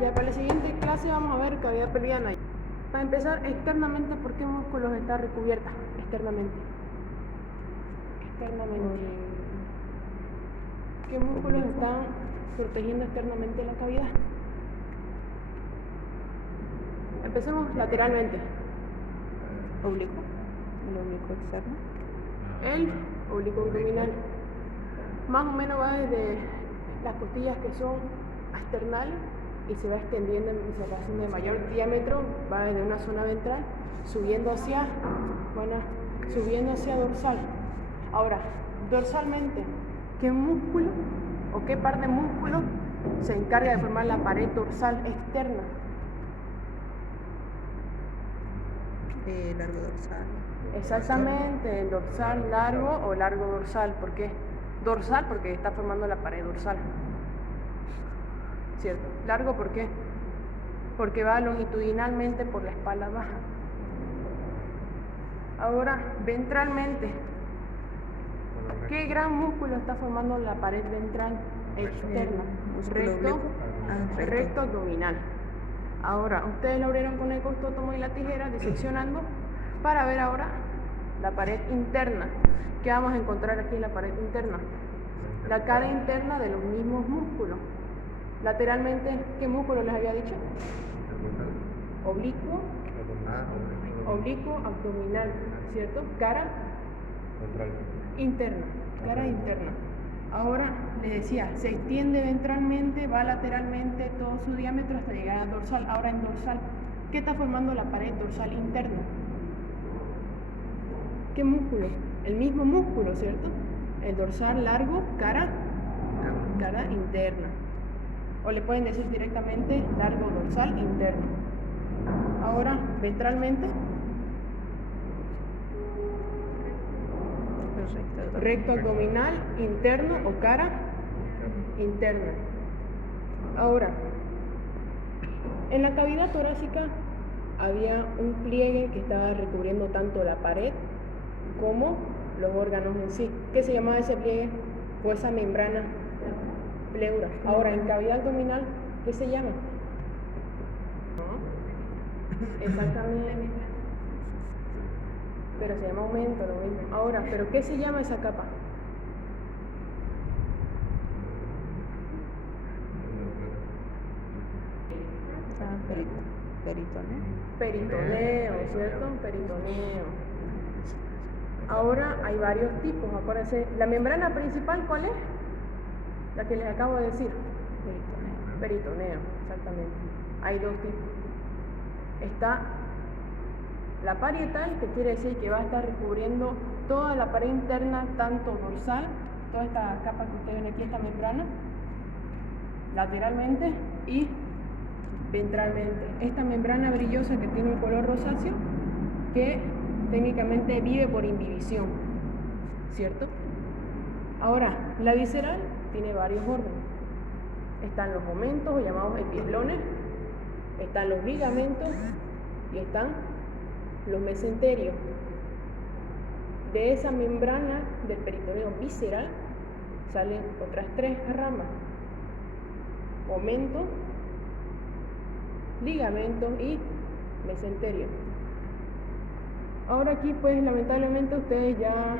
Ya para la siguiente clase vamos a ver cavidad pelviana. Para empezar, externamente, ¿por qué músculos está recubierta? Externamente. ¿Qué músculos están protegiendo externamente la cavidad? Empecemos lateralmente. Oblicuo, el oblicuo externo. El oblicuo abdominal. Más o menos va desde las costillas que son externales y se va extendiendo y se va haciendo de mayor diámetro, va desde una zona ventral subiendo hacia dorsal. Ahora, dorsalmente, ¿qué músculo o qué par de músculo se encarga de formar la pared dorsal externa? Largo dorsal. Exactamente, el dorsal largo o largo dorsal. ¿Por qué? Dorsal porque está formando la pared dorsal. ¿Cierto? Largo, ¿por qué? Porque va longitudinalmente por la espalda baja. Ahora, ventralmente, ¿qué gran músculo está formando la pared ventral externa? Recto abdominal. Ahora, ustedes lo abrieron con el costótomo y la tijera, diseccionando, para ver ahora la pared interna. ¿Qué vamos a encontrar aquí en la pared interna? La cara interna de los mismos músculos. Lateralmente, ¿qué músculo les había dicho? Oblicuo abdominal, ¿cierto? Cara interna, cara interna. Ahora les decía, se extiende ventralmente, va lateralmente todo su diámetro hasta llegar a dorsal. Ahora en dorsal, ¿qué está formando la pared dorsal interna? ¿Qué músculo? El mismo músculo, ¿cierto? El dorsal largo, cara interna. O le pueden decir directamente largo dorsal interno. Ahora, ventralmente, recto abdominal interno o cara interna. Ahora, en la cavidad torácica había un pliegue que estaba recubriendo tanto la pared como los órganos en sí. ¿Qué se llamaba ese pliegue? O esa membrana pleura. Ahora, en cavidad abdominal, ¿qué se llama? Exactamente. Pero se llama aumento, lo mismo. Ahora, ¿pero qué se llama esa capa? Peritoneo, ¿cierto? Peritoneo. Ahora hay varios tipos, acuérdense. ¿La membrana principal cuál es? La que les acabo de decir. Peritoneo, exactamente. Hay dos tipos. Está la parietal, que quiere decir que va a estar recubriendo toda la pared interna, tanto dorsal, toda esta capa que ustedes ven aquí, esta membrana, lateralmente y ventralmente. Esta membrana brillosa que tiene un color rosáceo, que técnicamente vive por imbibición, ¿cierto? Ahora, la visceral tiene varios órganos. Están los omentos, llamados epiplones, están los ligamentos y están los mesenterios. De esa membrana del peritoneo visceral salen otras tres ramas: omentos, ligamentos y mesenterio. Ahora aquí pues lamentablemente ustedes ya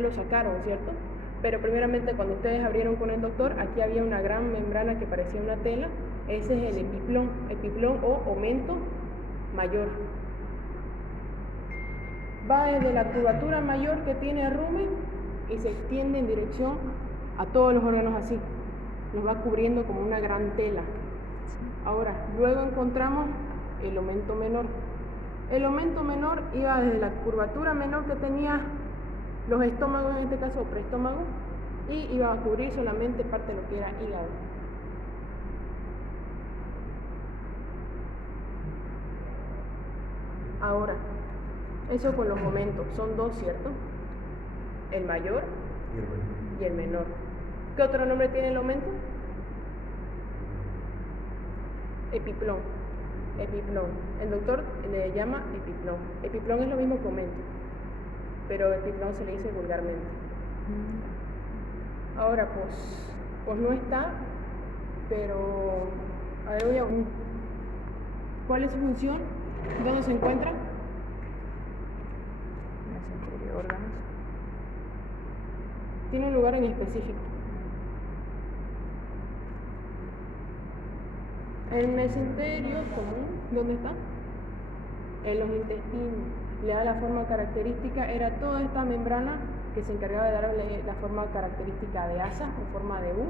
lo sacaron, ¿cierto? Pero primeramente cuando ustedes abrieron con el doctor, aquí había una gran membrana que parecía una tela. Ese es el epiplón o omento mayor. Va desde la curvatura mayor que tiene el rumen y se extiende en dirección a todos los órganos así. Los va cubriendo como una gran tela. Ahora, luego encontramos el omento menor. El omento menor iba desde la curvatura menor que tenía los estómagos, en este caso preestómago, y iba a cubrir solamente parte de lo que era hígado. Ahora, eso con los omentos, son dos, ¿cierto? El mayor y el menor. ¿Qué otro nombre tiene el omento? Epiplón. El doctor le llama epiplón. Epiplón es lo mismo que omento, pero epiplón se le dice vulgarmente. Ahora, pues no está, pero A ver, ¿cuál es su función? ¿Dónde se encuentra? Mesenterio, órganos. Tiene un lugar en específico. El mesenterio común, ¿dónde está? En los intestinos. Le da la forma característica, era toda esta membrana que se encargaba de darle la forma característica de asa o forma de U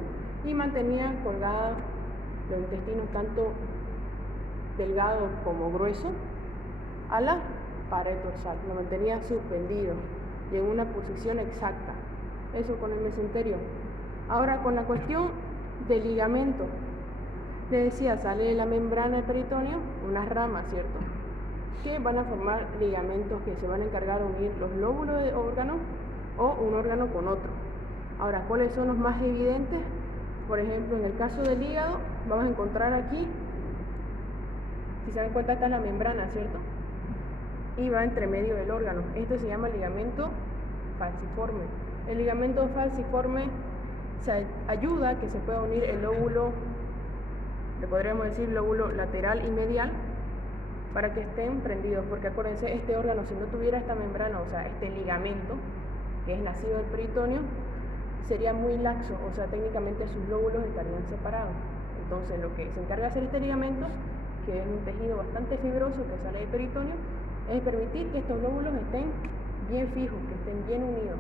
y mantenía colgada los intestinos tanto delgado como grueso a la pared dorsal, lo mantenía suspendido y en una posición exacta. Eso con el mesenterio. Ahora con la cuestión del ligamento, le decía, sale de la membrana del peritoneo unas ramas, ¿cierto? Que van a formar ligamentos que se van a encargar de unir los lóbulos de órgano o un órgano con otro. Ahora, ¿cuáles son los más evidentes? Por ejemplo, en el caso del hígado, vamos a encontrar aquí, si se dan cuenta, está la membrana, ¿cierto? Y va entre medio del órgano. Esto se llama ligamento falciforme. El ligamento falciforme ayuda a que se pueda unir el lóbulo, le podríamos decir lóbulo lateral y medial, para que estén prendidos, porque acuérdense, este órgano, si no tuviera esta membrana, o sea, este ligamento, que es nacido del peritoneo, sería muy laxo, o sea, técnicamente sus lóbulos estarían separados. Entonces, lo que se encarga de hacer este ligamento, que es un tejido bastante fibroso que sale del peritoneo, es permitir que estos lóbulos estén bien fijos, que estén bien unidos.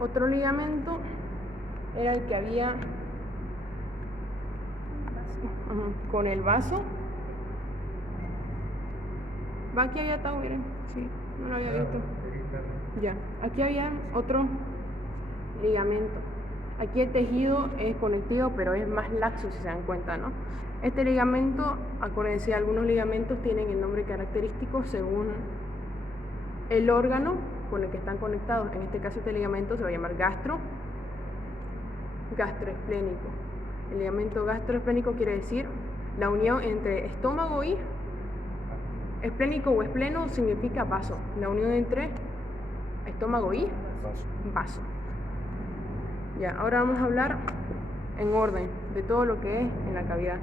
Otro ligamento era el que había con el vaso. Va, aquí había estado, miren, sí, no lo había visto. Ya, aquí había otro ligamento. Aquí el tejido es conectivo, pero es más laxo, si se dan cuenta, ¿no? Este ligamento, acuérdense, algunos ligamentos tienen el nombre característico según el órgano con el que están conectados. En este caso, este ligamento se va a llamar gastroesplénico. El ligamento gastroesplénico quiere decir la unión entre estómago y esplénico o espleno significa vaso. La unión entre estómago y vaso. Ya, ahora vamos a hablar en orden de todo lo que es en la cavidad.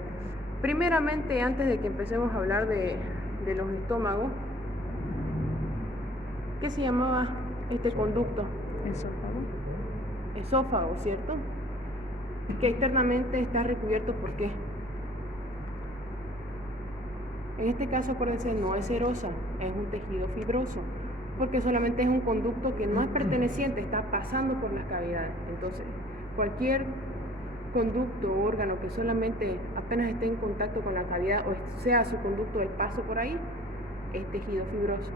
Primeramente, antes de que empecemos a hablar de los estómagos, ¿qué se llamaba este conducto? Esófago, ¿cierto? Que externamente está recubierto ¿por qué? En este caso, acuérdense, no es serosa, es un tejido fibroso, porque solamente es un conducto que no es perteneciente, está pasando por las cavidades. Entonces, cualquier conducto o órgano que solamente apenas esté en contacto con la cavidad o sea su conducto del paso por ahí, es tejido fibroso.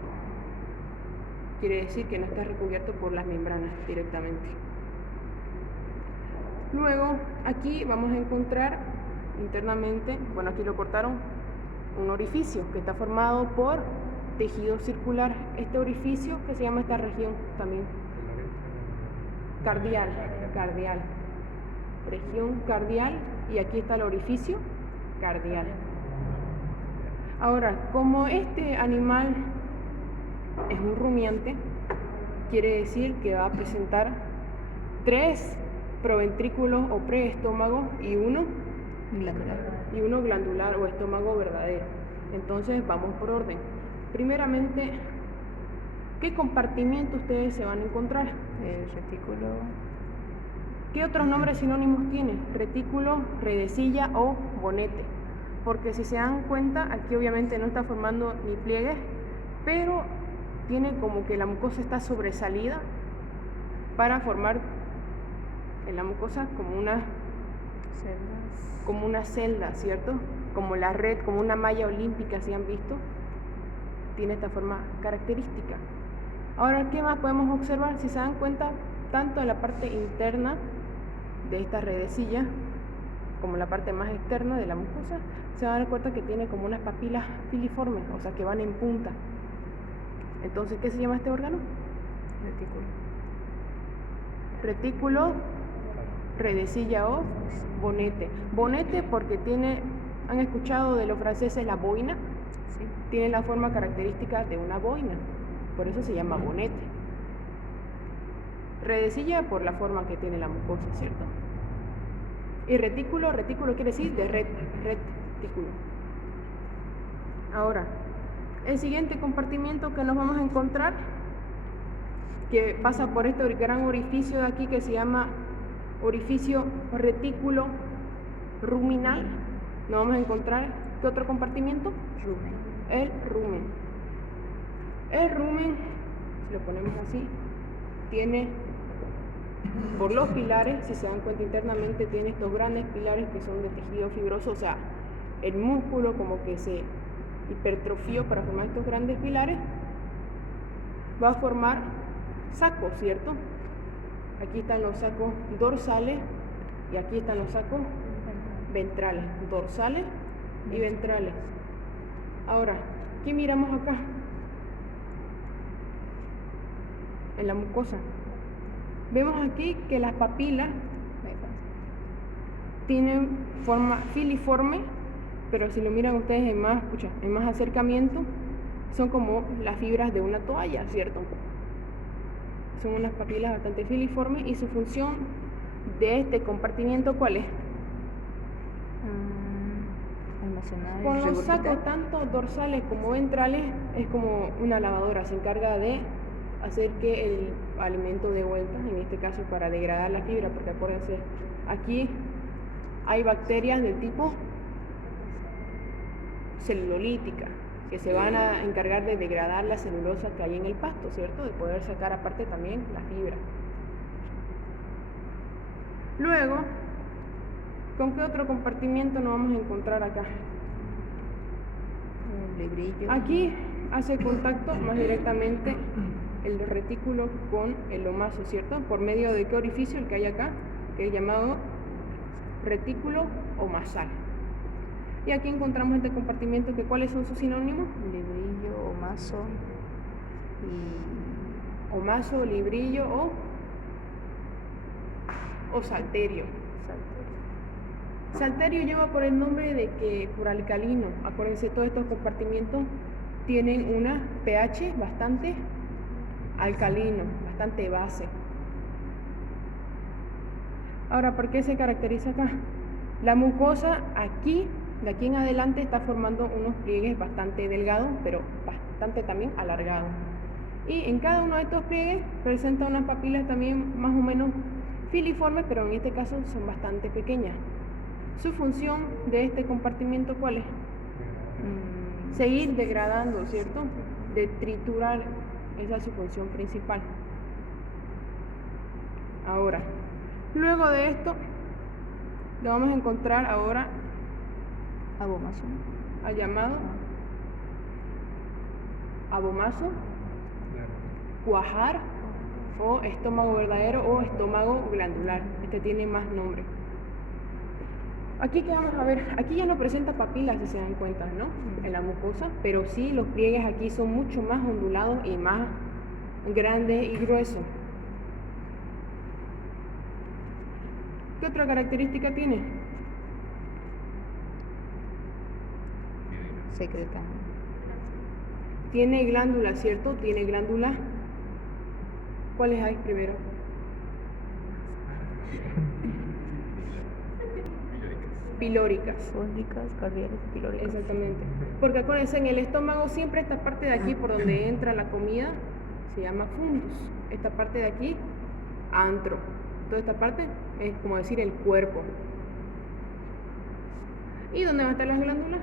Quiere decir que no está recubierto por las membranas directamente. Luego, aquí vamos a encontrar internamente, bueno, aquí lo cortaron, un orificio que está formado por tejido circular. Este orificio, que se llama esta región también, cardial, región cardial, y aquí está el orificio cardial. Ahora, como este animal es un rumiante, quiere decir que va a presentar 3 proventrículos o preestómago y uno glandular o estómago verdadero. Entonces vamos por orden. Primeramente, ¿qué compartimiento ustedes se van a encontrar? El retículo. ¿Qué otros nombres sinónimos tiene? Retículo, redecilla o bonete. Porque si se dan cuenta, aquí obviamente no está formando ni pliegues, pero tiene como que la mucosa está sobresalida para formar en la mucosa como una celda, ¿cierto? Como la red, como una malla olímpica, si han visto, tiene esta forma característica. Ahora, ¿qué más podemos observar? Si se dan cuenta, tanto en la parte interna de esta redecilla como la parte más externa de la mucosa, se van a dar cuenta que tiene como unas papilas filiformes, o sea que van en punta. Entonces, ¿qué se llama este órgano? Retículo, redecilla o bonete. Bonete porque tiene, ¿han escuchado de los franceses la boina? Sí. Tiene la forma característica de una boina, por eso se llama bonete. Redecilla por la forma que tiene la mucosa, ¿cierto? Y retículo quiere decir de retículo. Ahora, el siguiente compartimiento que nos vamos a encontrar, que pasa por este gran orificio de aquí que se llama orificio retículo ruminal, nos vamos a encontrar, ¿qué otro compartimiento? Rumen. El rumen. El rumen, si lo ponemos así, tiene por los pilares, si se dan cuenta internamente, tiene estos grandes pilares que son de tejido fibroso, o sea, el músculo como que se hipertrofió para formar estos grandes pilares, va a formar sacos, ¿cierto? Aquí están los sacos dorsales y aquí están los sacos ventrales, dorsales y ventrales. Ahora, ¿qué miramos acá? En la mucosa. Vemos aquí que las papilas tienen forma filiforme, pero si lo miran ustedes en más acercamiento, son como las fibras de una toalla, ¿cierto? Son unas papilas bastante filiformes y su función de este compartimiento, ¿cuál es? Almacenar. Con los sacos tanto dorsales como ventrales es como una lavadora, se encarga de hacer que el alimento dé vuelta, en este caso para degradar la fibra, porque acuérdense, aquí hay bacterias del tipo celulolítica que se van a encargar de degradar la celulosa que hay en el pasto, ¿cierto? De poder sacar aparte también la fibra. Luego, ¿con qué otro compartimiento nos vamos a encontrar acá? El librillo. Aquí hace contacto más directamente el retículo con el omaso, ¿cierto? ¿Por medio de qué orificio? El que hay acá, que es llamado retículo omasal. Y aquí encontramos este compartimiento, que ¿cuáles son sus sinónimos? Librillo, omaso y Omaso, librillo o salterio. Salterio lleva por el nombre de que por alcalino. Acuérdense, todos estos compartimientos tienen una pH bastante alcalino, bastante base. Ahora, ¿por qué se caracteriza acá? La mucosa aquí, de aquí en adelante, está formando unos pliegues bastante delgados, pero bastante también alargados. Y en cada uno de estos pliegues presenta unas papilas también más o menos filiformes, pero en este caso son bastante pequeñas. Su función de este compartimiento, ¿cuál es? Seguir degradando, ¿cierto? De triturar, esa es su función principal. Ahora, luego de esto, lo vamos a encontrar ahora abomaso. al llamado abomaso, cuajar o estómago verdadero o estómago glandular. Este tiene más nombre. Aquí que vamos a ver, aquí ya no presenta papilas, si se dan cuenta, ¿no? En la mucosa, pero sí los pliegues aquí son mucho más ondulados y más grandes y gruesos. ¿Qué otra característica tiene? Secretan. Tiene glándula, ¿cierto? Tiene glándula. ¿Cuáles hay primero? Pilóricas. Fúngicas, cardiales, pilóricas. Exactamente. Porque acuérdense, en el estómago siempre esta parte de aquí por donde entra la comida se llama fundus. Esta parte de aquí, antro. Toda esta parte es como decir el cuerpo. ¿Y dónde van a estar las glándulas?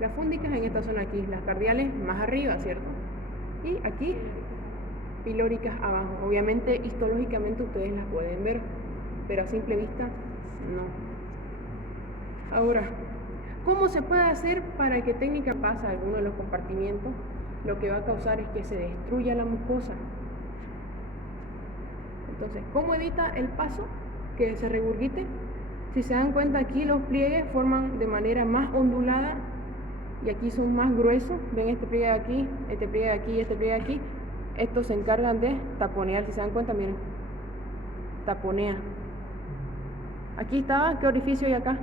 Las fúngicas en esta zona aquí, las cardiales más arriba, ¿cierto? Y aquí, pilóricas abajo. Obviamente, histológicamente ustedes las pueden ver, pero a simple vista, no. Ahora, ¿cómo se puede hacer para que técnica pase a alguno de los compartimientos? Lo que va a causar es que se destruya la mucosa. Entonces, ¿cómo evita el paso que se regurgite? Si se dan cuenta, aquí los pliegues forman de manera más ondulada y aquí son más gruesos. Ven este pliegue de aquí, este pliegue de aquí y este pliegue de aquí. Estos se encargan de taponear. Si se dan cuenta, miren, taponea. Aquí está, ¿qué orificio hay acá?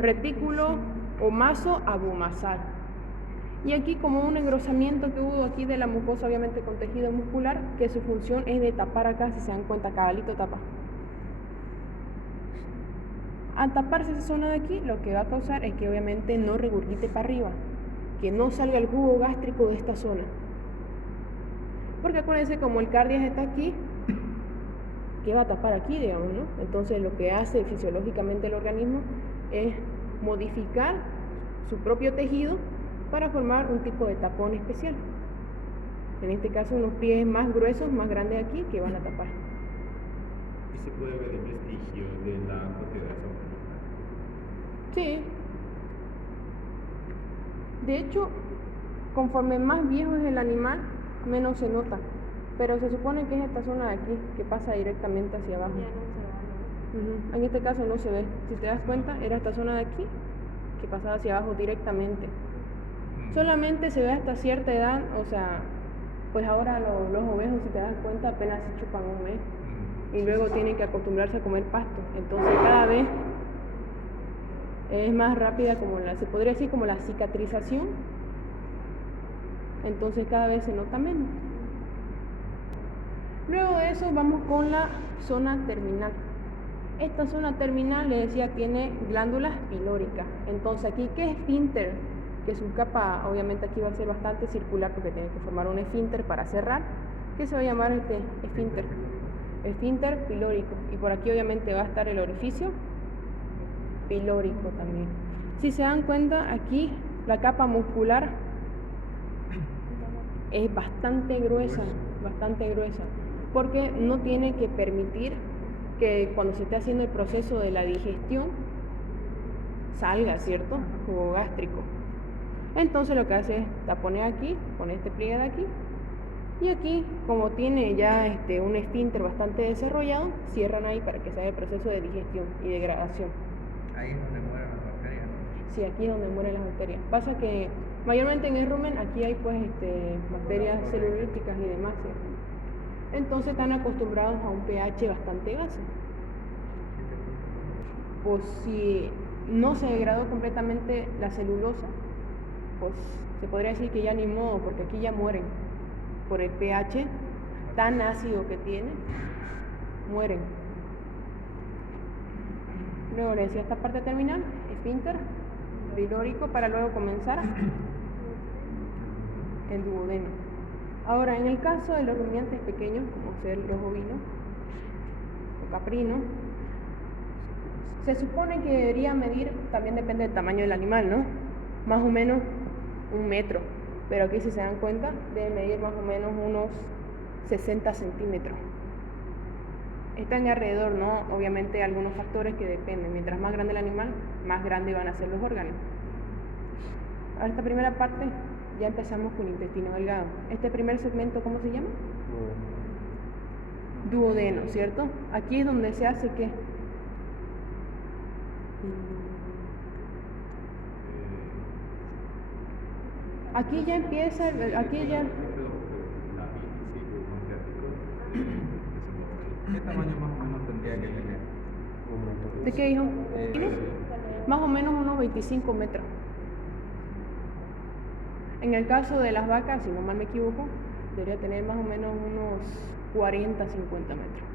Retículo omaso abomasal. Y aquí como un engrosamiento que hubo aquí de la mucosa, obviamente con tejido muscular, que su función es de tapar acá, si se dan cuenta, cabalito tapa. Al taparse esa zona de aquí, lo que va a causar es que obviamente no regurgite para arriba, que no salga el jugo gástrico de esta zona. Porque acuérdense, como el cardias está aquí, ¿qué va a tapar aquí, digamos, no? Entonces lo que hace fisiológicamente el organismo es modificar su propio tejido para formar un tipo de tapón especial. En este caso, unos pliegues más gruesos, más grandes aquí, que van a tapar. ¿Y se puede ver el vestigio de la configuración? Sí. De hecho, conforme más viejo es el animal, menos se nota. Pero se supone que es esta zona de aquí, que pasa directamente hacia abajo. En este caso no se ve. Si te das cuenta, era esta zona de aquí, que pasaba hacia abajo directamente. Solamente se ve hasta cierta edad, o sea, pues ahora los ovesos, si te das cuenta, apenas se chupan un mes. Y luego tienen que acostumbrarse a comer pasto. Entonces cada vez es más rápida, se podría decir como la cicatrización. Entonces cada vez se nota menos. Luego de eso vamos con la zona terminal. Esta zona terminal, les decía, tiene glándulas pilóricas. Entonces aquí, ¿qué es esfínter? Que su capa, obviamente aquí va a ser bastante circular porque tiene que formar un esfínter para cerrar, que se va a llamar esfínter. Esfínter pilórico. Y por aquí obviamente va a estar el orificio pilórico también. Si se dan cuenta, aquí la capa muscular es bastante gruesa, porque no tiene que permitir que cuando se esté haciendo el proceso de la digestión salga, ¿cierto? Jugo gástrico. Entonces lo que hace es taponear aquí, con este pliegue de aquí, y aquí, como tiene ya un esfínter bastante desarrollado, cierran ahí para que se haga el proceso de digestión y degradación. Ahí es donde mueren las bacterias. Sí, aquí es donde mueren las bacterias. Pasa que mayormente en el rumen aquí hay pues bacterias celulíticas y demás, ¿cierto? Entonces están acostumbrados a un pH bastante base. Pues si no se degradó completamente la celulosa, pues se podría decir que ya ni modo, porque aquí ya mueren. Por el pH tan ácido que tiene, mueren. Luego le decía esta parte terminal, esfínter pilórico, para luego comenzar el duodeno. Ahora, en el caso de los rumiantes pequeños, como ser los ovinos o caprinos, se supone que debería medir, también depende del tamaño del animal, ¿no? Más o menos 1 metro. Pero aquí, si se dan cuenta, debe medir más o menos unos 60 centímetros. Están alrededor, ¿no? Obviamente algunos factores que dependen. Mientras más grande el animal, más grande van a ser los órganos. A esta primera parte ya empezamos con el intestino delgado. Este primer segmento, ¿cómo se llama? Duodeno, ¿cierto? Aquí es donde se hace ¿qué? Aquí ya empieza, aquí ya... ¿Qué tamaño más o menos tendría que tener? ¿De qué, hijo? Más o menos unos 25 metros. En el caso de las vacas, si no mal me equivoco, debería tener más o menos unos 40, 50 metros.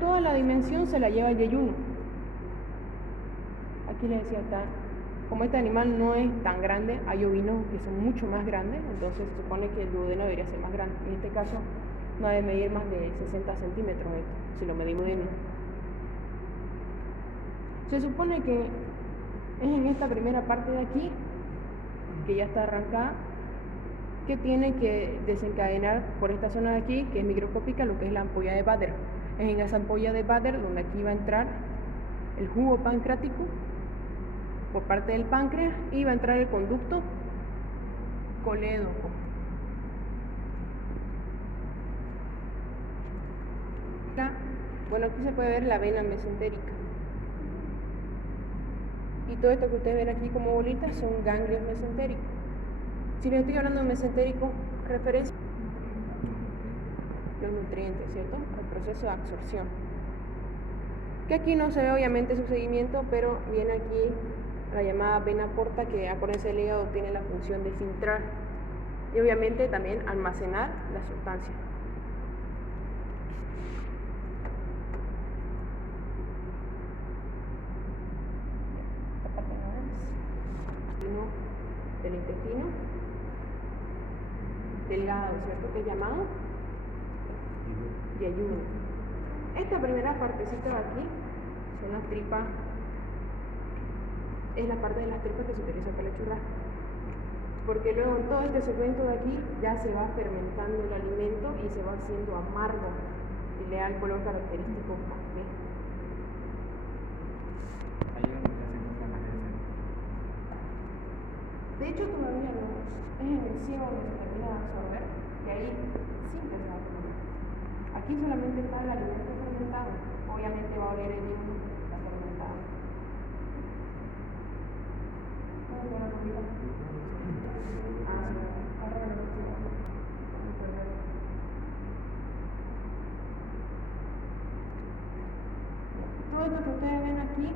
Toda la dimensión se la lleva el yeyuno. Aquí les decía, como este animal no es tan grande, hay ovinos que son mucho más grandes, entonces se supone que el duodeno debería ser más grande. En este caso no debe medir más de 60 centímetros si lo medimos bien. Se supone que es en esta primera parte de aquí, que ya está arrancada, que tiene que desencadenar por esta zona de aquí, que es microscópica, lo que es la ampolla de Bader. Es en esa ampolla de Bader donde aquí va a entrar el jugo pancreático por parte del páncreas y va a entrar el conducto colédoco. Bueno, aquí se puede ver la vena mesentérica. Y todo esto que ustedes ven aquí como bolitas son ganglios mesentéricos. Si les estoy hablando de mesentérico, referencia los nutrientes, ¿cierto? El proceso de absorción. Que aquí no se ve obviamente su seguimiento, pero viene aquí la llamada vena porta, que acuérdense, el hígado tiene la función de filtrar y obviamente también almacenar la sustancia. intestino delgado, ¿cierto? Que es llamado yeyuno. Esta primera partecita de aquí son las tripas, es la parte de las tripas que se utiliza para el churrasco. Porque luego en todo este segmento de aquí ya se va fermentando el alimento y se va haciendo amargo y le da el color característico café. Ahí es donde se encuentra la gente. De hecho todavía no, es en el ciego donde se termina de absorber y ahí sí que se va a comer. Aquí solamente está el alimento fermentado, obviamente va a oler el mismo, está fermentado. ¿Cómo se llama, amiga? Todo esto que ustedes ven aquí